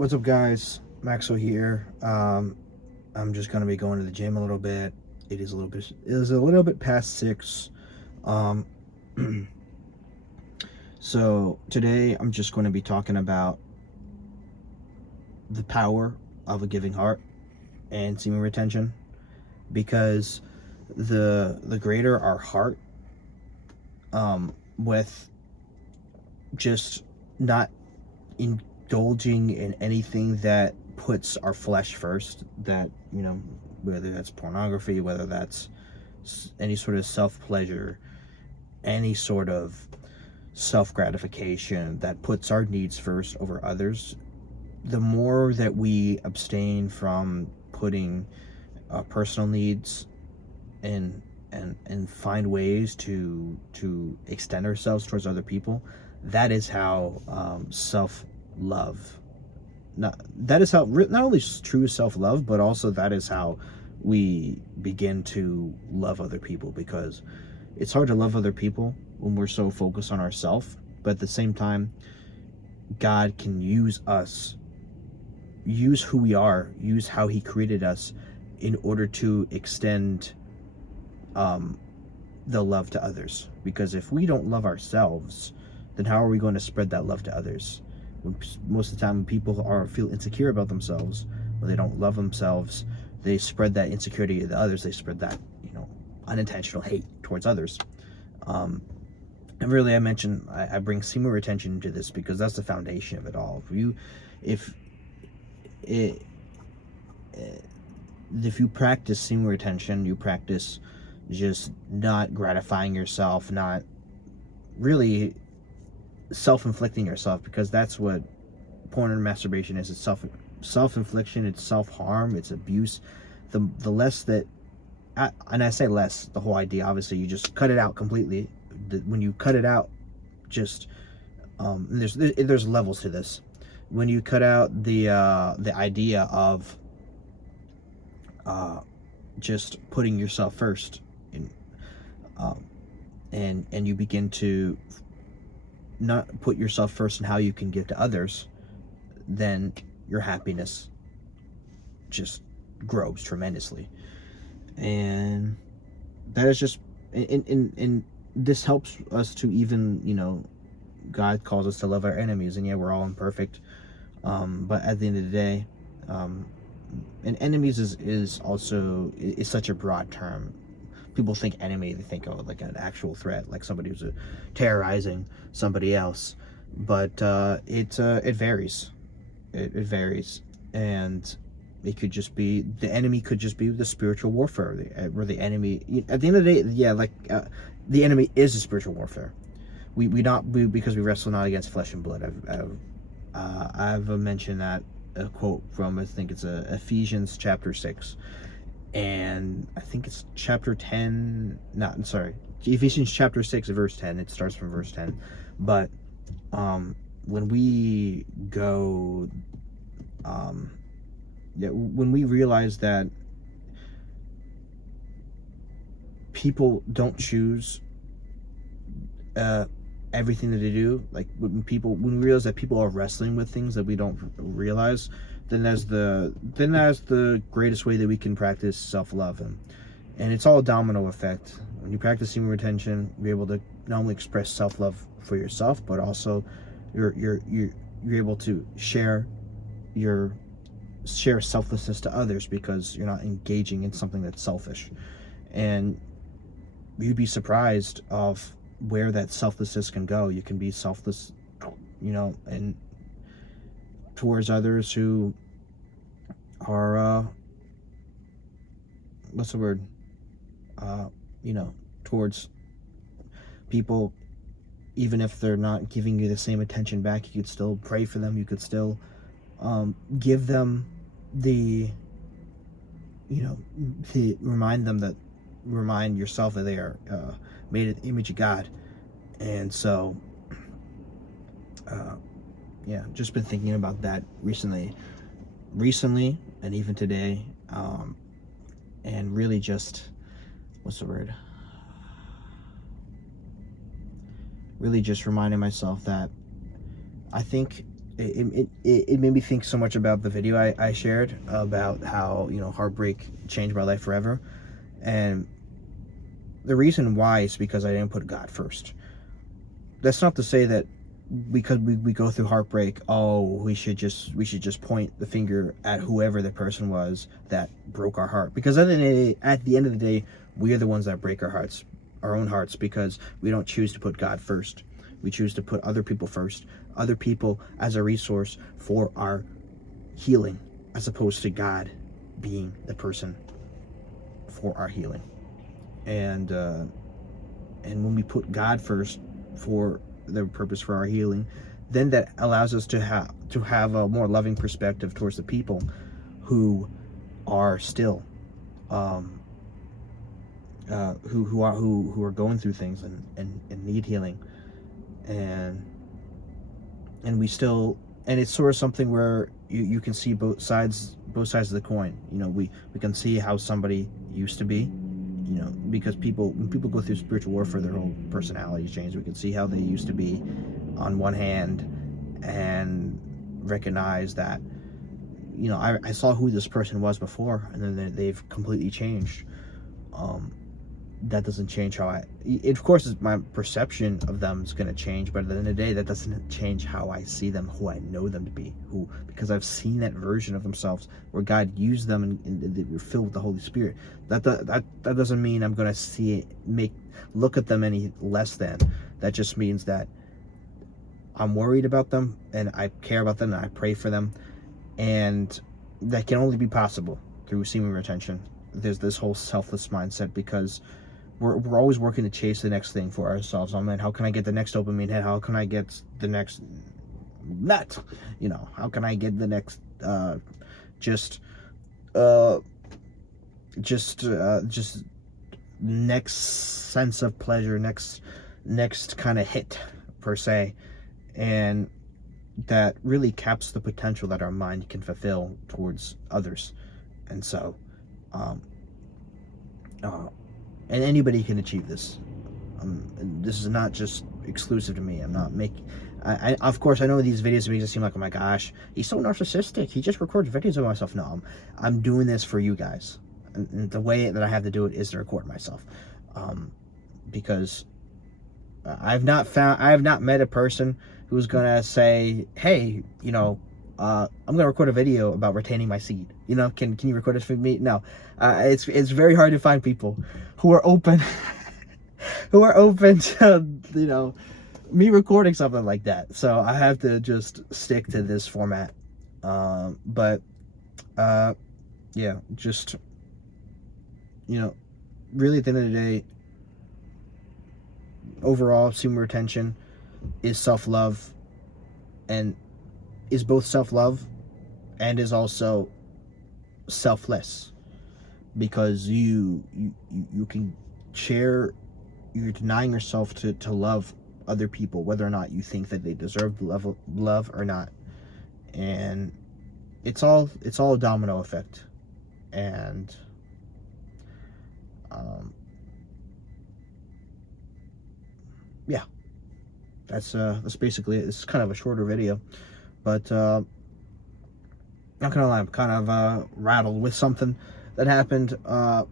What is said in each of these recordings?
What's up, guys? Maxo here. I'm just gonna be going to the gym a little bit. It is a little bit past 6. Um, so today I'm just going to be talking about the power of a giving heart and semen retention, because the greater our heart, with just not indulging in anything that puts our flesh first, that, whether that's pornography, whether that's any sort of self-pleasure, any sort of self-gratification that puts our needs first over others, the more that we abstain from putting personal needs and find ways to extend ourselves towards other people, that is how self love, that is how not only true self-love, but also that is how we begin to love other people. Because it's hard to love other people when we're so focused on ourselves, but at the same time, God can use us, use who we are, use how he created us in order to extend the love to others. Because if we don't love ourselves, then how are we going to spread that love to others? Most of the time, when people feel insecure about themselves, when they don't love themselves, they spread that insecurity to others. They spread that, unintentional hate towards others. And really, I bring semen retention into this because that's the foundation of it all. If you practice semen retention, you practice just not gratifying yourself, not really self-inflicting yourself, because that's what porn and masturbation is. It's self-infliction, it's self-harm, it's abuse. The less that, and I say less, the whole idea, obviously, you just cut it out completely. When you cut it out, just there's levels to this. When you cut out the idea of just putting yourself first, and you begin to not put yourself first in how you can give to others, then your happiness just grows tremendously. And that is just, and this helps us to even, God calls us to love our enemies, and yeah, we're all imperfect, but at the end of the day, and enemies is such a broad term. People think enemy, they think of like an actual threat, like somebody who's terrorizing somebody else. But it varies. It varies, and it could just be, the enemy could just be the spiritual warfare, where the enemy, at the end of the day, yeah, like the enemy is the spiritual warfare. Because we wrestle not against flesh and blood. I've mentioned that, a quote from, I think it's Ephesians chapter 6, and I think it's chapter 10, Ephesians chapter 6 verse 10. It starts from verse 10. But when we go, when we realize that people don't choose everything that they do, like when we realize that people are wrestling with things that we don't realize, then that's the greatest way that we can practice self-love. And it's all a domino effect. When you practice semen retention, you're able to not only express self-love for yourself, but also you're able to share selflessness to others, because you're not engaging in something that's selfish. And you'd be surprised of where that selflessness can go. You can be selfless, and towards others who are what's the word, towards people, even if they're not giving you the same attention back, you could still pray for them. You could still give them the, to remind yourself that they are made in the image of God. And so just been thinking about that recently, and even today, and really just, really just reminding myself that I think it made me think so much about the video I shared about how, you know, heartbreak changed my life forever. And the reason why is because I didn't put God first. That's not to say that because we go through heartbreak, oh, we should just point the finger at whoever the person was that broke our heart. Because at the end of the day, we are the ones that break our own hearts, because we don't choose to put God first. We choose to put other people first, other people as a resource for our healing, as opposed to God being the person for our healing. And when we put God first for the purpose for our healing, then that allows us to have a more loving perspective towards the people who are still who are going through things and need healing. And we still, and it's sort of something where you can see both sides of the coin. You know, we can see how somebody used to be, you know, because when people go through spiritual warfare, their whole personalities change. We can see how they used to be on one hand and recognize that, you know, I saw who this person was before, and then they've completely changed. That doesn't change how of course my perception of them is going to change, but at the end of the day, that doesn't change how I see them, who I know them to be, because I've seen that version of themselves where God used them and they were filled with the Holy Spirit. That doesn't mean I'm going to look at them any less than. That just means that I'm worried about them, and I care about them, and I pray for them, and that can only be possible through semen retention. There's this whole selfless mindset, because we're always working to chase the next thing for ourselves. I mean, how can I get the next dopamine hit? How can I get the next nut? You know, how can I get the next just next sense of pleasure, next kind of hit per se, and that really caps the potential that our mind can fulfill towards others. And so and anybody can achieve this. This is not just exclusive to me. I'm not making... I of course, I know these videos make it seem like, oh my gosh, he's so narcissistic. He just records videos of myself. No, I'm doing this for you guys. And the way that I have to do it is to record myself. Because I have not met a person who's gonna say, hey, you know, I'm gonna record a video about retaining my seed. You know, can you record this for me? No, it's very hard to find people who are open, to, you know, me recording something like that. So I have to just stick to this format. But yeah, just, you know, really at the end of the day, overall, semen retention is self-love, and is both self-love and is also selfless, because you can share, you're denying yourself to love other people, whether or not you think that they deserve the love or not. And it's all a domino effect. And yeah, that's basically it. This is kind of a shorter video, but not gonna lie, I'm kind of rattled with something that happened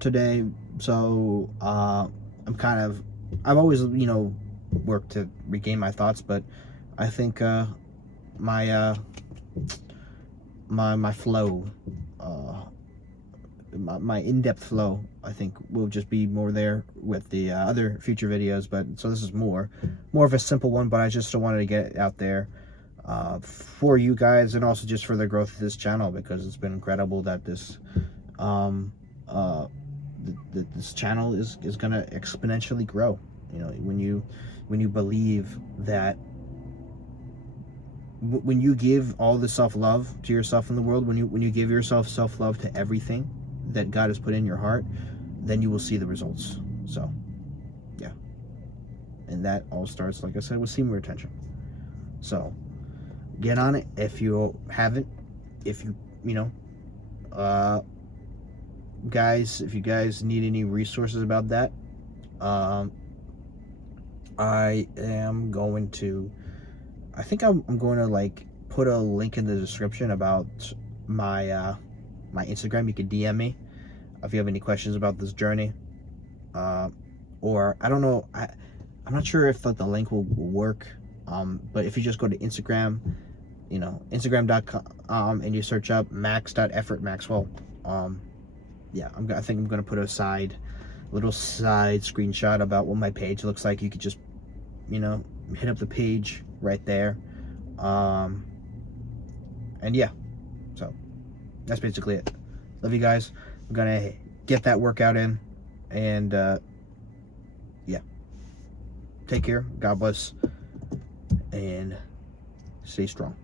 today. So I've always, you know, worked to regain my thoughts, but I think my flow, my in-depth flow, I think will just be more there with the other future videos. But so this is more of a simple one, but I just wanted to get it out there for you guys, and also just for the growth of this channel, because it's been incredible that this this channel is gonna exponentially grow. You know, when you believe that, when you give all the self-love to yourself in the world, when you give yourself self-love to everything that God has put in your heart, then you will see the results. So yeah, and that all starts, like I said, with semen retention. So get on it if you haven't. If you know, guys, if you guys need any resources about that, I think I'm going to, like, put a link in the description about my my Instagram. You can DM me if you have any questions about this journey. Or I don't know, I'm not sure if like the link will work. But if you just go to Instagram, you know, Instagram.com, and you search up max.effortmaxwell. Yeah, I think I'm gonna put a little side screenshot about what my page looks like. You could just, you know, hit up the page right there. And yeah, so that's basically it. Love you guys. I'm gonna get that workout in, and yeah, take care. God bless, and stay strong.